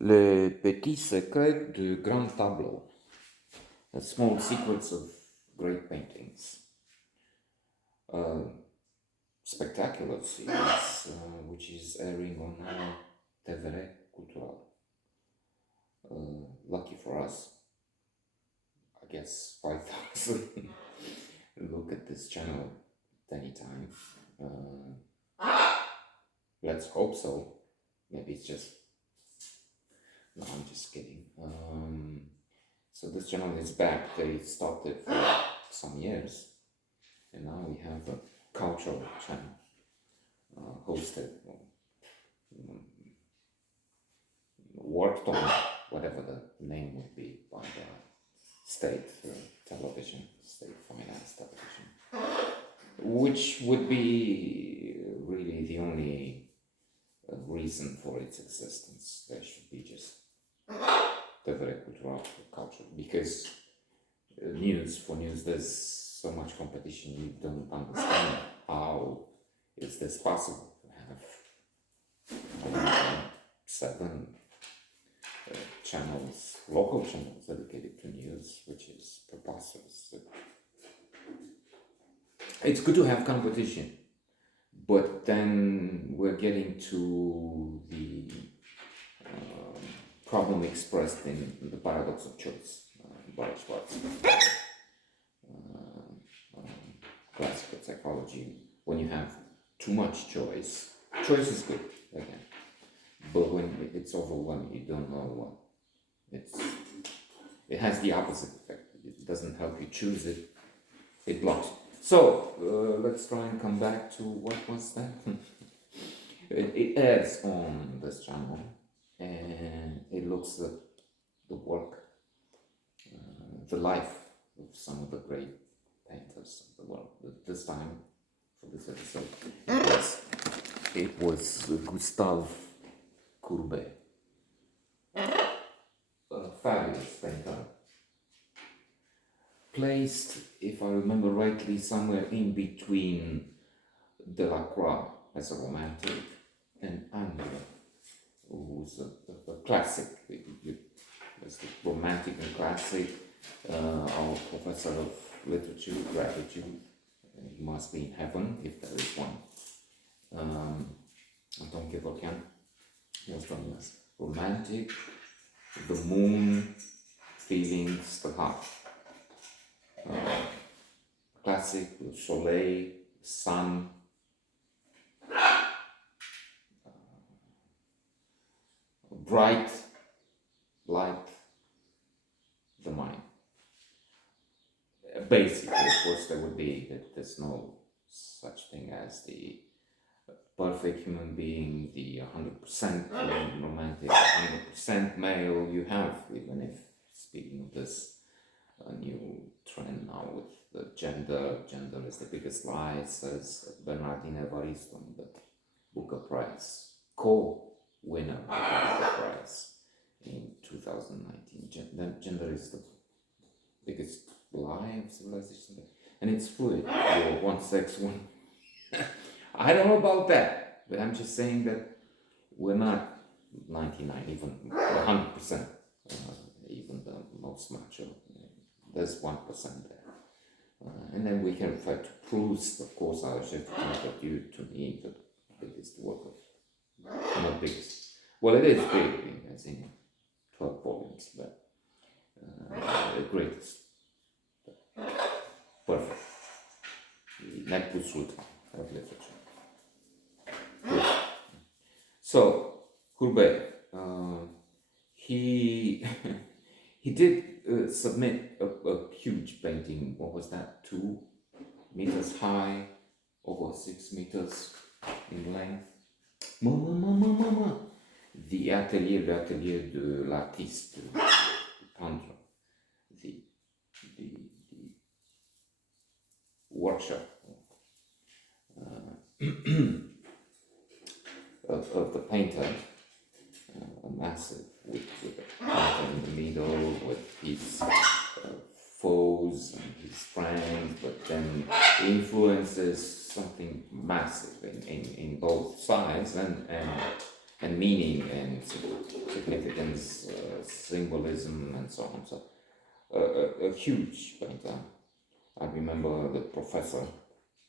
Les petits secrets de grand tableau. The small secrets of great paintings. Spectacular series, which is airing on TVR Cultural. Lucky for us, I guess 5,000 look at this channel anytime. Let's hope so. Maybe it's just... No, I'm just kidding. So this channel is back. They stopped it for some years, and now we have a cultural channel hosted, worked on, whatever the name would be, by the state television, state finance television, which would be really the only reason for its existence. There should be just the very cultural culture, because news, there's so much competition. You don't understand how is this possible to have 7 channels, local channels dedicated to news, which is preposterous. It's good to have competition, but then we're getting to the problem expressed in the paradox of choice by Schwartz. Classical psychology. When you have too much choice is good again, but when it's overwhelming, you don't know what it has the opposite effect. It doesn't help you choose it, it blocks. So let's try and come back to what was that. It airs on this channel, and it looks at the work, the life of some of the great painters of the world. This time, for this episode, it was Gustave Courbet, a fabulous painter, placed, if I remember rightly, somewhere in between Delacroix as a romantic and André, who was a classic. As the romantic and classic, our professor of literature, gratitude, he must be in heaven if there is one. Anton Kevorkian was done as romantic, the moon, feelings, the heart. Classic, the soleil, sun, bright light, the mind. Basically, of course, there would be that there's no such thing as the perfect human being, the 100% romantic, 100% male. You have, even if, speaking of this, a new trend now with the gender is the biggest lie, says Bernardine Evaristo in the Booker Prize, co-winner of the Booker Prize in 2019. Gender is the biggest lie of civilization, and it's fluid. You're one sex, one. I don't know about that, but I'm just saying that we're not 99, even 100%, even the most macho. There's 1% there. And then we can refer to Proust, of course, I should point due to me the biggest work of, not biggest. Well, it is big, as in 12 volumes, but the greatest. Perfect. The net plus ultra of literature. Good. So, Courbet, he did submit a huge painting. What was that? 2 meters high, over 6 meters in length. Mama. The atelier de l'artiste, peintre, the workshop of the painter, massive, with a painter in the middle, with his foes and his friends, but then influences something massive in both sides and meaning and significance, symbolism, and so on. So, a huge painter. I remember the professor,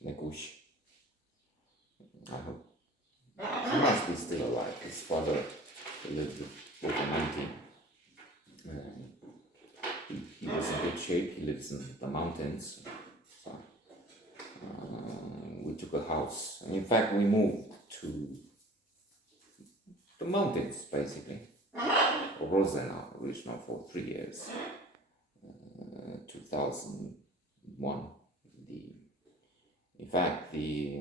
Nekush. I hope he must be still alive. His father lived over 90. He was in good shape. He lives in the mountains. So, we took a house. In fact, we moved to the mountains, basically. Rosena, original for 3 years. 2001. In fact, the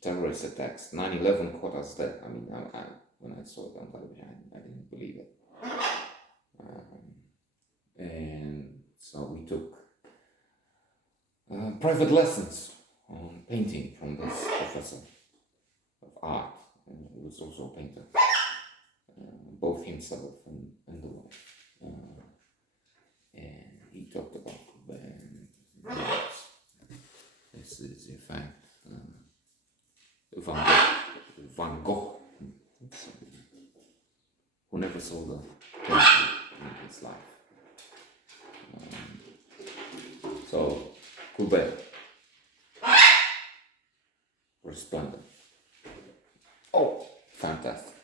terrorist attacks, 9/11 caught us dead. I mean, when I saw it on television, I didn't believe it. And so we took private lessons on painting from this professor of art, and he was also a painter, both himself and the wife. And he talked about Courbet. This is, in fact, Van Gogh, who never saw the painting in his life. So, Courbet, resplendent. Oh, fantastic.